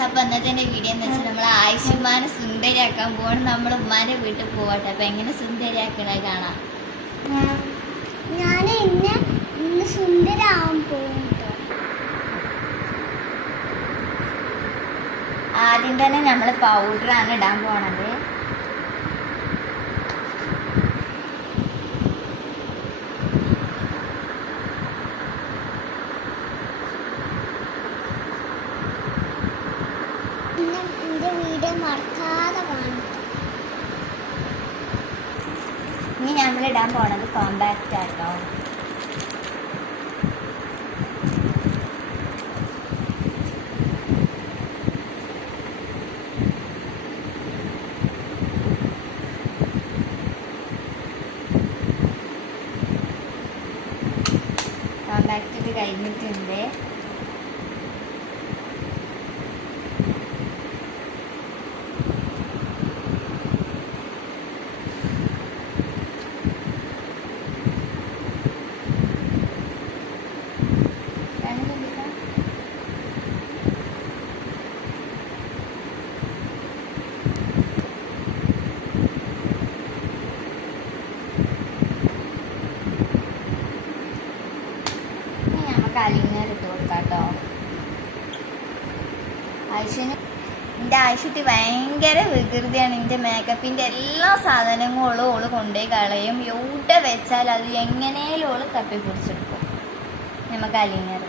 Guys അപ്പൊ ഇന്നത്തെ video എന്ന് വെച്ചാൽ നമ്മൾ ആയുഷ്മാനെ സുന്ദരിയാക്കാൻ പോകണം നമ്മൾ ഉമ്മാന്റെ വീട്ടിൽ പോകട്ടെ അപ്പൊ എങ്ങനെ സുന്ദരിയാക്കണ കാണാം. ഞാൻ ഇന്ന് ഇന്ന് സുന്ദരാവാൻ പോകും ആദ്യം തന്നെ നമ്മൾ പൗഡറാണ് ഇടാൻ പോണത് പിന്നെ എന്റെ വീഡിയോ ഇനി നമ്മൾ ഇടാൻ പോണത് കോമ്പാക്റ്റ് ആട്ടോ. കോമ്പാക്റ്റ് ഇത് കഴിഞ്ഞിട്ടുണ്ട് രണ്ട് തുള്ളിക്കാ? ഇനി നമുക്ക് അലിങ്ങർ ഇട്ട് കൊടുക്കാം കേട്ടോ. ആയിഷന് എന്റെ ആയിഷുട്ടി ഭയങ്കര വികൃതിയാണ്. എന്റെ മേക്കപ്പിന്റെ എല്ലാ സാധനങ്ങളും ഓൾ കൊണ്ടുപോയി കളയും. എവിടെ വെച്ചാൽ അത് എങ്ങനെയും ഓൾ തപ്പി പിടിച്ചെടുക്കും. നമുക്ക് അലിങ്ങർ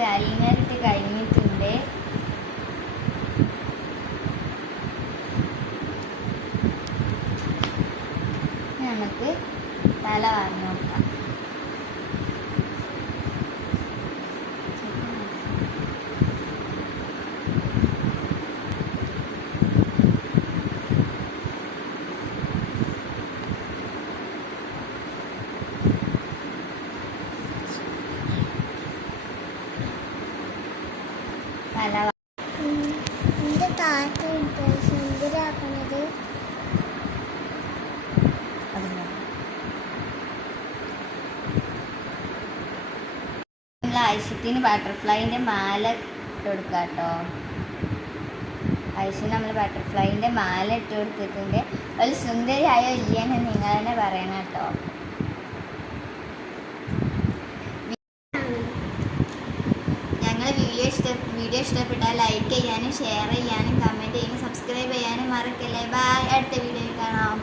ഇട്ട് കഴിഞ്ഞിട്ടുണ്ട്. നമുക്ക് തല വന്നു നോക്കാം. എന്റെ താത്ത സുന്ദരാക്കണത്? ഐശ്വര്യത്തിന് ബട്ടർഫ്ലൈന്റെ മാല ഇട്ട് കൊടുക്കുക കേട്ടോ ഐശ്വര്യ നമ്മൾ ബട്ടർഫ്ലൈന്റെ മാല ഇട്ട് കൊടുത്തിട്ടുണ്ട് ഒരു സുന്ദരിയായോ ഇല്ലയെന്ന് നിങ്ങൾ തന്നെ പറയണം കേട്ടോ. വീഡിയോ ഇഷ്ടപ്പെട്ടാൽ ലൈക്ക് ചെയ്യാനും ഷെയർ ചെയ്യാനും കമന്റ് ചെയ്യാനും സബ്സ്ക്രൈബ് ചെയ്യാനും മറക്കല്ലേ. ബൈ അടുത്ത വീഡിയോയിൽ കാണാം.